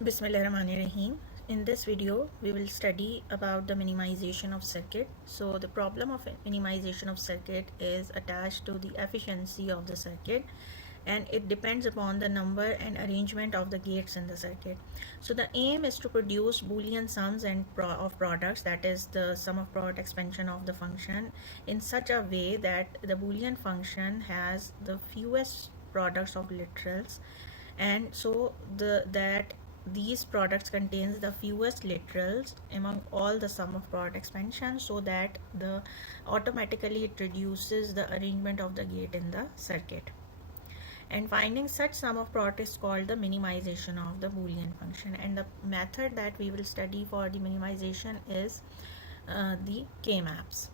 Bismillahirrahmanirrahim. In this video, we will study about the minimization of circuit. So the problem of minimization of circuit is attached to the efficiency of the circuit, and it depends upon the number and arrangement of the gates in the circuit. So the aim is to produce Boolean sums and of products, that is the sum of product expansion of the function, in such a way that the Boolean function has the fewest products of literals, and so that these products contains the fewest literals among all the sum of product expansion, so that the automatically it reduces the arrangement of the gate in the circuit. And finding such sum of product is called the minimization of the Boolean function, and the method that we will study for the minimization is the K-maps.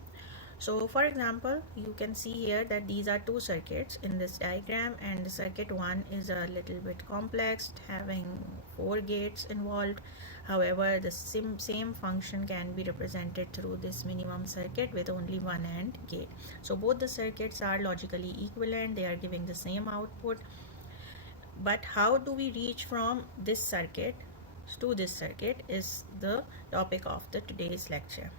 So for example, you can see here that these are two circuits in this diagram, and the circuit 1 is a little bit complex, having 4 gates involved. However, the same function can be represented through this minimum circuit with only one AND gate. So both the circuits are logically equivalent, they are giving the same output. But how do we reach from this circuit to this circuit is the topic of the today's lecture.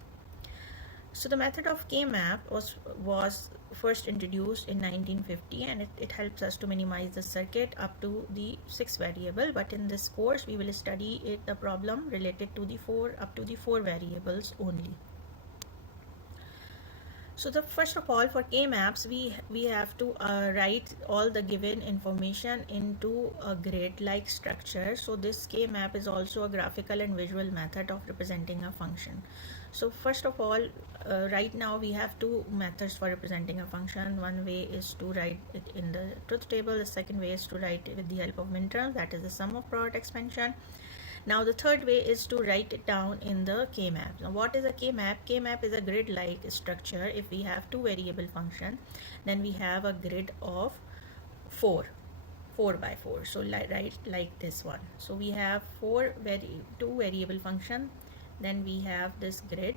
So the method of K-map was first introduced in 1950, and it helps us to minimize the circuit up to the 6 variable, but in this course we will study the problem related to the 4 variables only. So the first of all, for K-maps, we have to write all the given information into a grid-like structure. So this K-map is also a graphical and visual method of representing a function. So first of all, right now we have two methods for representing a function. One way is to write it in the truth table. The second way is to write it with the help of minterms, that is the sum of product expansion. Now the third way is to write it down in the K-map. Now what is a K-map? K-map is a grid-like structure. If we have two variable function, then we have a grid of 4 by 4. So write like this one. So we have two variable function, then we have this grid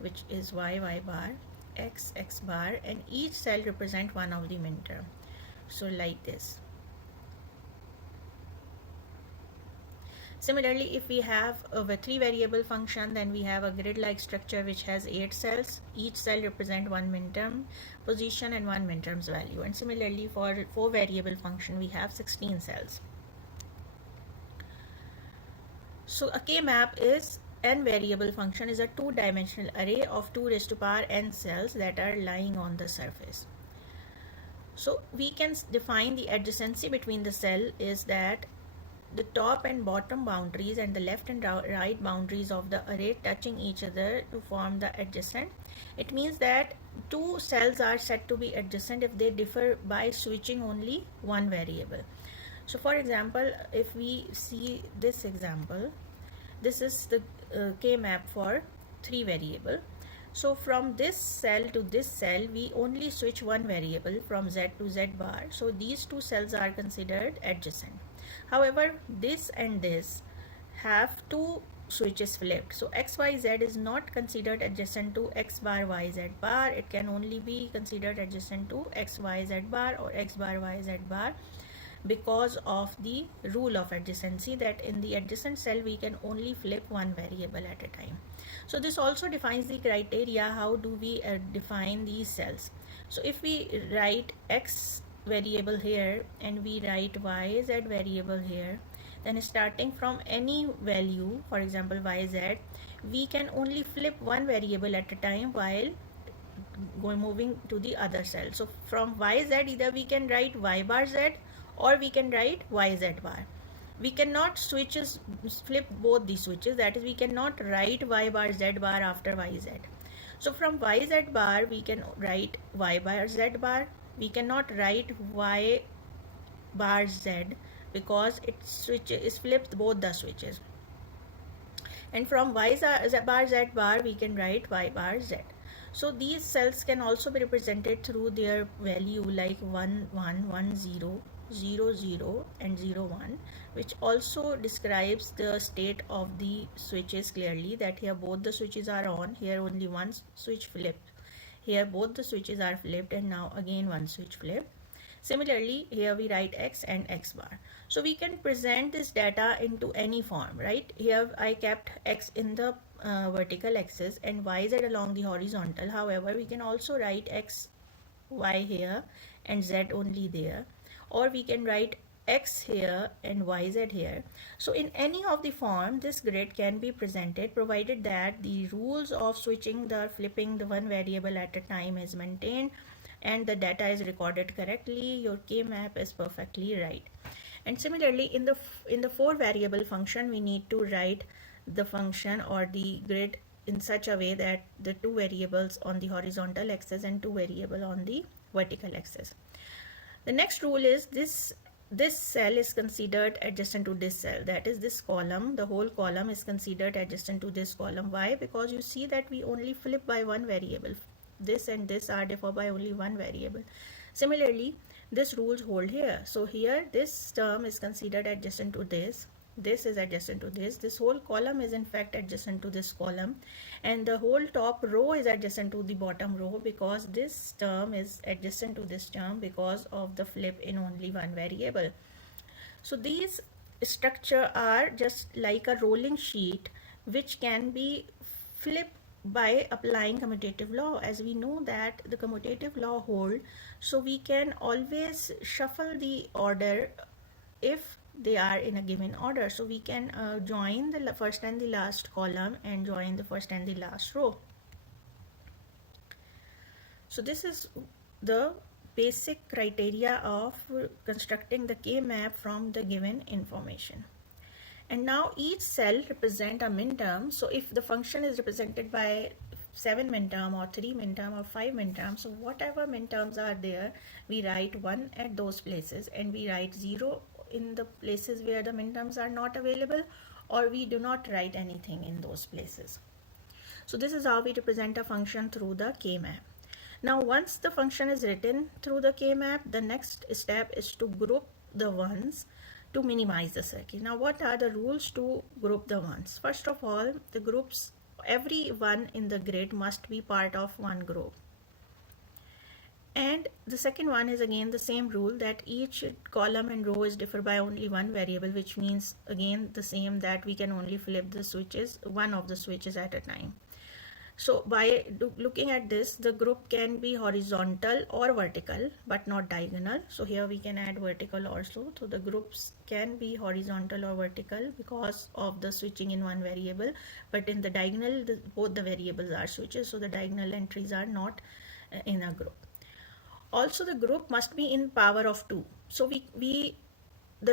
which is y bar, x bar, and each cell represent one of the minterm. So like this. Similarly, if we have a 3 variable function, then we have a grid-like structure which has 8 cells. Each cell represent one minterm position and one minterm's value. And similarly, for 4 variable function, we have 16 cells. So a K-map is n variable function is a 2-dimensional array of 2 raised to power n cells that are lying on the surface. So we can define the adjacency between the cell is that the top and bottom boundaries and the left and right boundaries of the array touching each other to form the adjacent. It means that two cells are said to be adjacent if they differ by switching only one variable. So for example, if we see this example, this is the K-map for 3 variable. So from this cell to this cell, we only switch one variable from z to z bar. So these two cells are considered adjacent. However, this and this have two switches flipped. So XYZ is not considered adjacent to X bar YZ bar. It can only be considered adjacent to XYZ bar or X bar YZ bar because of the rule of adjacency, that in the adjacent cell we can only flip one variable at a time. So this also defines the criteria how do we define these cells. So if we write X variable here and we write yz variable here, then starting from any value, for example yz, we can only flip one variable at a time while moving to the other cell. So from yz, either we can write y bar z or we can write yz bar. We cannot flip both the switches, that is we cannot write y bar z bar after yz. So from yz bar we can write y bar z bar. We cannot write y bar z because it flips both the switches. And from y bar z bar we can write y bar z. So these cells can also be represented through their value like 1 1 1 0 0 0 and 0 1, which also describes the state of the switches clearly, that here both the switches are on, here only one switch flipped, here both the switches are flipped, and now again one switch flipped. Similarly, here we write x and x bar. So we can present this data into any form, right? Here I kept x in the vertical axis and yz along the horizontal. However, we can also write x, y here and z only there, or we can write x here and yz here. So in any of the form, this grid can be presented, provided that the rules of switching the flipping the one variable at a time is maintained and the data is recorded correctly. Your K-map is perfectly right. And similarly, in the four variable function, we need to write the function or the grid in such a way that the two variables on the horizontal axis and two variable on the vertical axis. The next rule is this cell is considered adjacent to this cell, that is this column, the whole column is considered adjacent to this column. Why? Because you see that we only flip by one variable. This and this are differ by only one variable. Similarly, this rules hold here. So here this term is considered adjacent to this is adjacent to this whole column is in fact adjacent to this column, and the whole top row is adjacent to the bottom row, because this term is adjacent to this term because of the flip in only one variable. So these structure are just like a rolling sheet which can be flipped by applying commutative law. As we know that the commutative law hold, so we can always shuffle the order if they are in a given order. So we can join the first and the last column and join the first and the last row. So this is the basic criteria of constructing the K-map from the given information. And now each cell represent a minterm. So if the function is represented by 7 minterm or 3 minterm or 5 minterm, so whatever minterms are there, we write 1 at those places and we write 0 in the places where the minterms are not available, or we do not write anything in those places. So this is how we represent a function through the K-map. Now once the function is written through the K-map, the next step is to group the ones to minimize the circle. Now what are the rules to group the ones? First of all, the groups, every one in the grid must be part of one group. And the second one is again the same rule, that each column and row is differ by only one variable, which means again the same, that we can only flip the switches, one of the switches at a time. So by looking at this, the group can be horizontal or vertical, but not diagonal. So here we can add vertical also. So the groups can be horizontal or vertical because of the switching in one variable, but in the diagonal, both the variables are switches, so the diagonal entries are not in a group. Also, the group must be in power of 2. So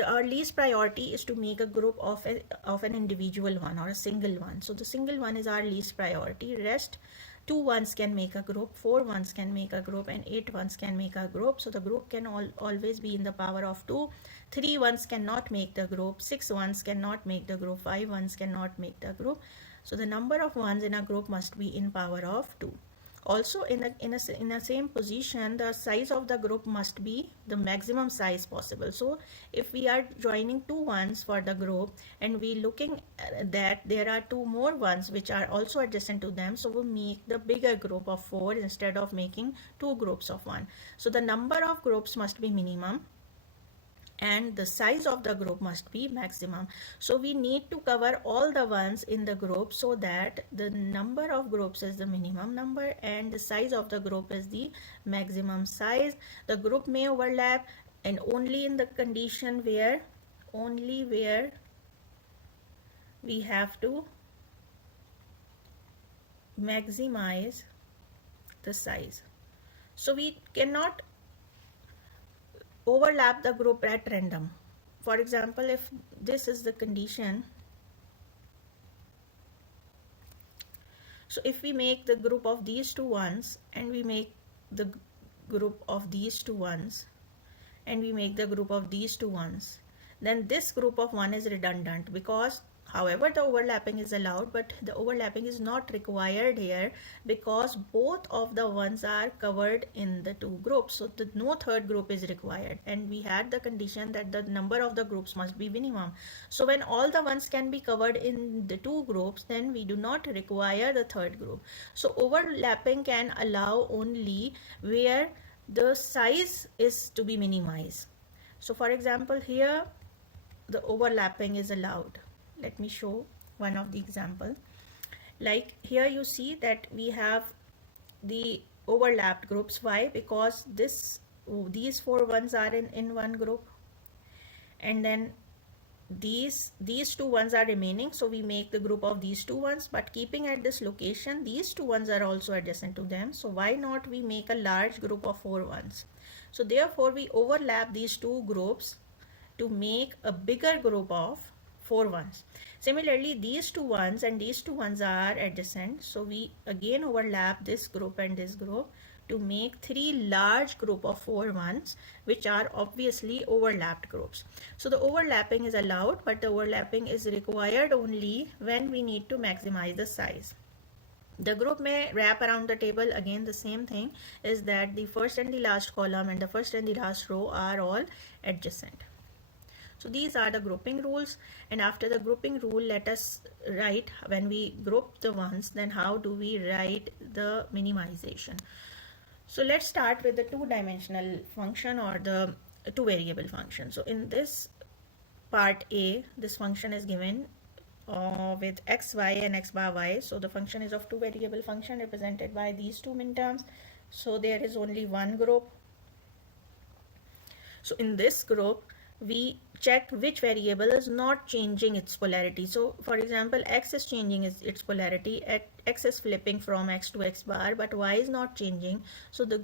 our least priority is to make a group of an individual one or a single one. So the single one is our least priority. Rest 2 ones can make a group, 4 ones can make a group, and 8 ones can make a group. So the group can always be in the power of 2. 3 ones cannot make the group, 6 ones cannot make the group, 5 ones cannot make the group. So the number of ones in a group must be in power of 2. Also in a same position, the size of the group must be the maximum size possible. So if we are joining 2 ones for the group and we looking that there are 2 more ones which are also adjacent to them, so we make the bigger group of 4 instead of making 2 groups of 1. So the number of groups must be minimum and the size of the group must be maximum. So we need to cover all the ones in the group so that the number of groups is the minimum number and the size of the group is the maximum size. The group may overlap, and only in the condition where we have to maximize the size. So we cannot overlap the group at random. For example, if this is the condition, so if we make the group of these 2 ones and we make the group of these 2 ones and we make the group of these 2 ones, then this group of 1 is redundant, because however the overlapping is allowed, but the overlapping is not required here because both of the ones are covered in the 2 groups. So no third group is required, and we had the condition that the number of the groups must be minimum. So when all the ones can be covered in the 2 groups, then we do not require the third group. So overlapping can allow only where the size is to be minimized. So for example, here the overlapping is allowed. Let me show one of the example. Like here you see that we have the overlapped groups. Why? Because these four ones are in one group, and then these two ones are remaining, so we make the group of these two ones, but keeping at this location these two ones are also adjacent to them, so why not we make a large group of four ones? So therefore we overlap these two groups to make a bigger group of four ones. Similarly, these two ones and these two ones are adjacent, so we again overlap this group and this group to make three large group of four ones, which are obviously overlapped groups. So the overlapping is allowed, but the overlapping is required only when we need to maximize the size. The group may wrap around the table. Again, the same thing is that the first and the last column and the first and the last row are all adjacent. So these are the grouping rules, and after the grouping rule, let us write, when we group the ones, then how do we write the minimization? So let's start with the two-dimensional function or the two-variable function. So in this part A, this function is given with x, y and x bar y. So the function is of two-variable function represented by these two minterms. So there is only one group. So in this group, we check which variable is not changing its polarity. So for example, x is changing its polarity, x is flipping from x to x bar, but y is not changing. So the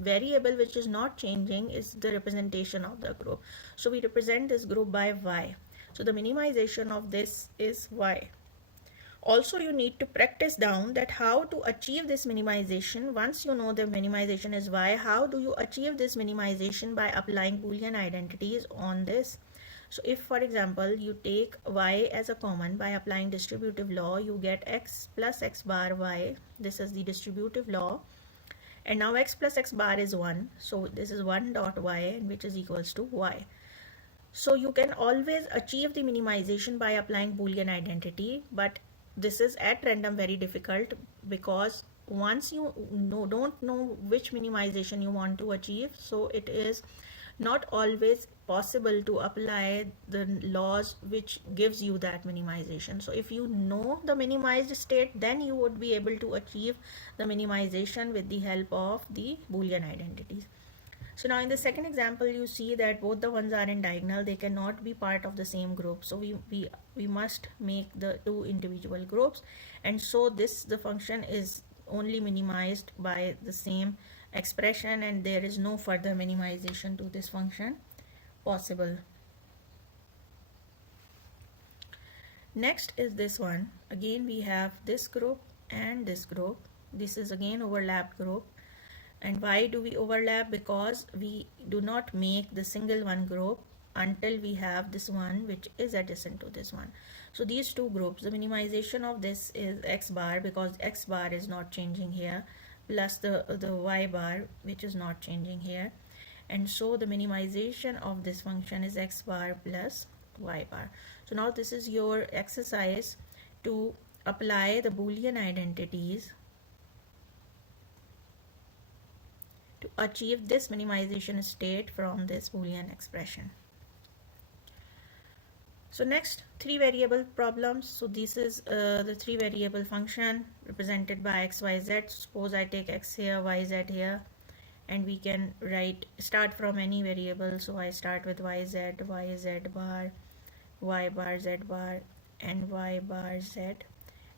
variable which is not changing is the representation of the group. So we represent this group by y. So the minimization of this is y. Also, you need to practice down that how to achieve this minimization. Once you know the minimization is y, how do you achieve this minimization? By applying Boolean identities on this. So if for example you take y as a common, by applying distributive law you get x plus x bar y. This is the distributive law, and now x plus x bar is 1, so this is 1 dot y, which is equals to y. So you can always achieve the minimization by applying Boolean identity, but this is at random very difficult, because once you don't know which minimization you want to achieve, so it is not always possible to apply the laws which gives you that minimization. So if you know the minimized state, then you would be able to achieve the minimization with the help of the Boolean identities. So now in the second example, you see that both the ones are in diagonal, they cannot be part of the same group. So we must make the two individual groups, and so the function is only minimized by the same expression, and there is no further minimization to this function possible. Next is this one. Again we have this group and this group. This is again overlapped group. And why do we overlap? Because we do not make the single one group until we have this one which is adjacent to this one. So these two groups, the minimization of this is x bar, because x bar is not changing here, plus the y bar which is not changing here, and so the minimization of this function is x bar plus y bar. So now this is your exercise to apply the Boolean identities to achieve this minimization state from this Boolean expression. So next, three variable problems. So this is the three variable function represented by x, y, z. Suppose I take x here, y, z here, and we can start from any variable. So I start with y, z bar, y bar, z bar, and y bar, z,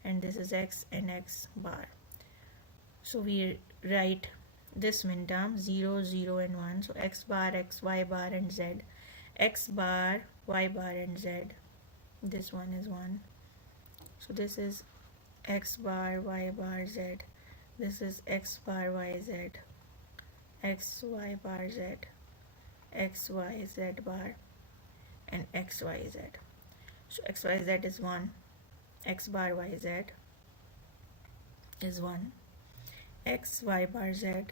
and this is x and x bar. So we write this minterm 0, 0 and 1. So x bar, x, y bar and z, x bar, y bar and z. This one is 1. So this is x bar, y bar, z. This is x bar, y, z, x, y bar, z, x, y, z bar, and x, y, z. So x, y, z is 1. X bar, y, z is 1. X, y bar, z,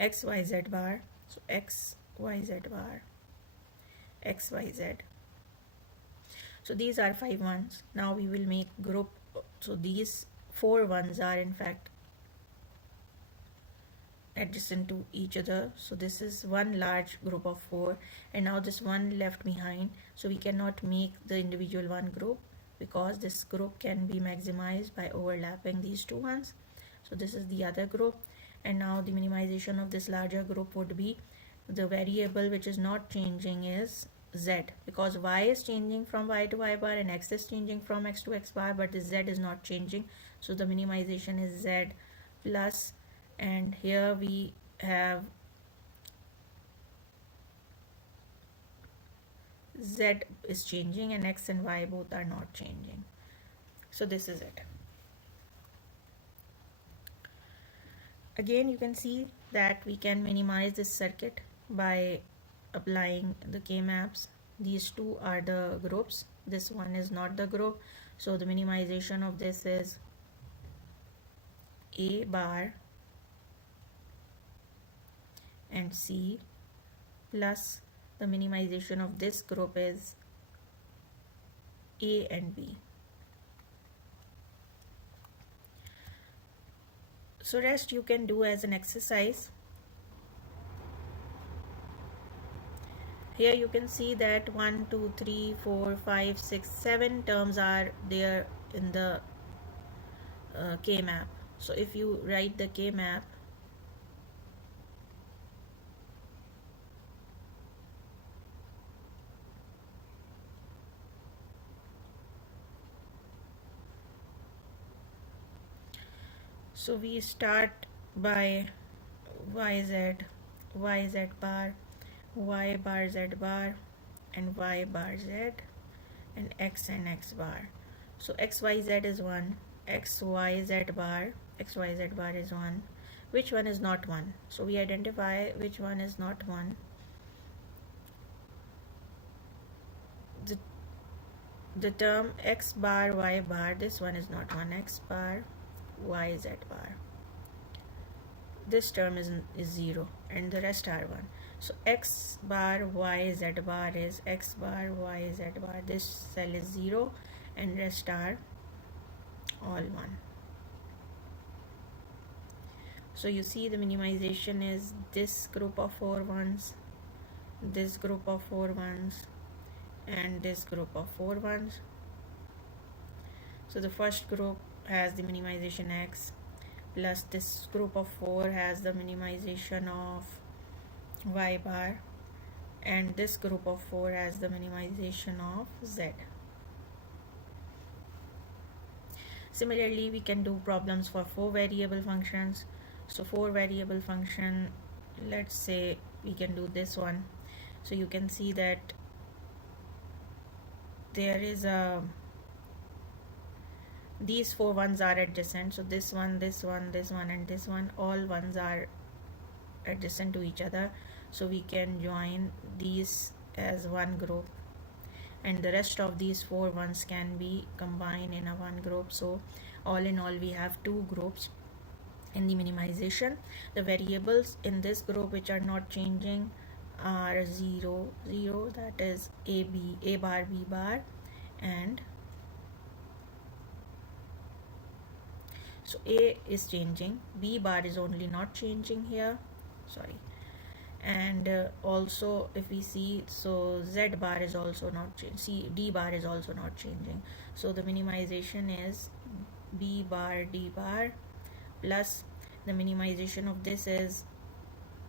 x, y, z bar. So x, y, z bar, x, y, z. So these are 5 ones. Now we will make group. So these 4 ones are in fact adjacent to each other. So this is one large group of 4, and now this one left behind, so we cannot make the individual one group because this group can be maximized by overlapping these two ones. So this is the other group, and now the minimization of this larger group would be the variable which is not changing is z, because y is changing from y to y bar and x is changing from x to x bar, but this z is not changing. So the minimization is z plus, and here we have z is changing and x and y both are not changing. So this is it. Again, you can see that we can minimize this circuit by applying the k-maps. These two are the groups, this one is not the group, so the minimization of this is a bar and c, plus the minimization of this group is a and b. So rest you can do as an exercise. Here you can see that 1, 2, 3, 4, 5, 6, 7 terms are there in the k-map. So if you write the k-map, so we start by yz, yz bar, y bar z bar, and y bar z, and x bar. So xyz is 1, xyz bar is 1. Which one is not 1? So we identify which one is not 1. The term x bar y bar, this one is not 1, x bar y z bar, this term is 0, and the rest are 1. So x bar y z bar is x bar y z bar, this cell is 0 and rest are all 1. So you see the minimization is this group of 4 ones, this group of 4 ones, and this group of 4 ones. So the first group has the minimization x, plus this group of 4 has the minimization of y bar, and this group of 4 has the minimization of z. Similarly, we can do problems for 4 variable functions. So 4 variable function, let's say we can do this one. So you can see that there is a, these 4 ones are adjacent. So this one, this one, this one, and this one, all ones are adjacent to each other. So we can join these as one group, and the rest of these 4 ones can be combined in a one group. So all in all, we have 2 groups in the minimization. The variables in this group which are not changing are 0, 0, that is a bar, b bar, and so a is changing, b bar is only not changing here, sorry, and also if we see, so z bar is also not changing, d bar is also not changing. So the minimization is b bar d bar, plus the minimization of this is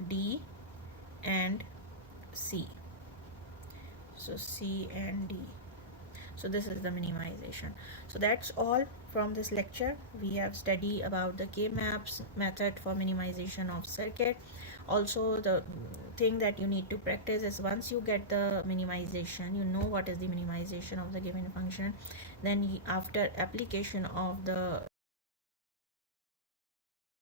d and c, so c and d. So this is the minimization. So that's all from this lecture. We have studied about the k-maps method for minimization of circuit. Also, the thing that you need to practice is, once you get the minimization, you know what is the minimization of the given function, then after application of the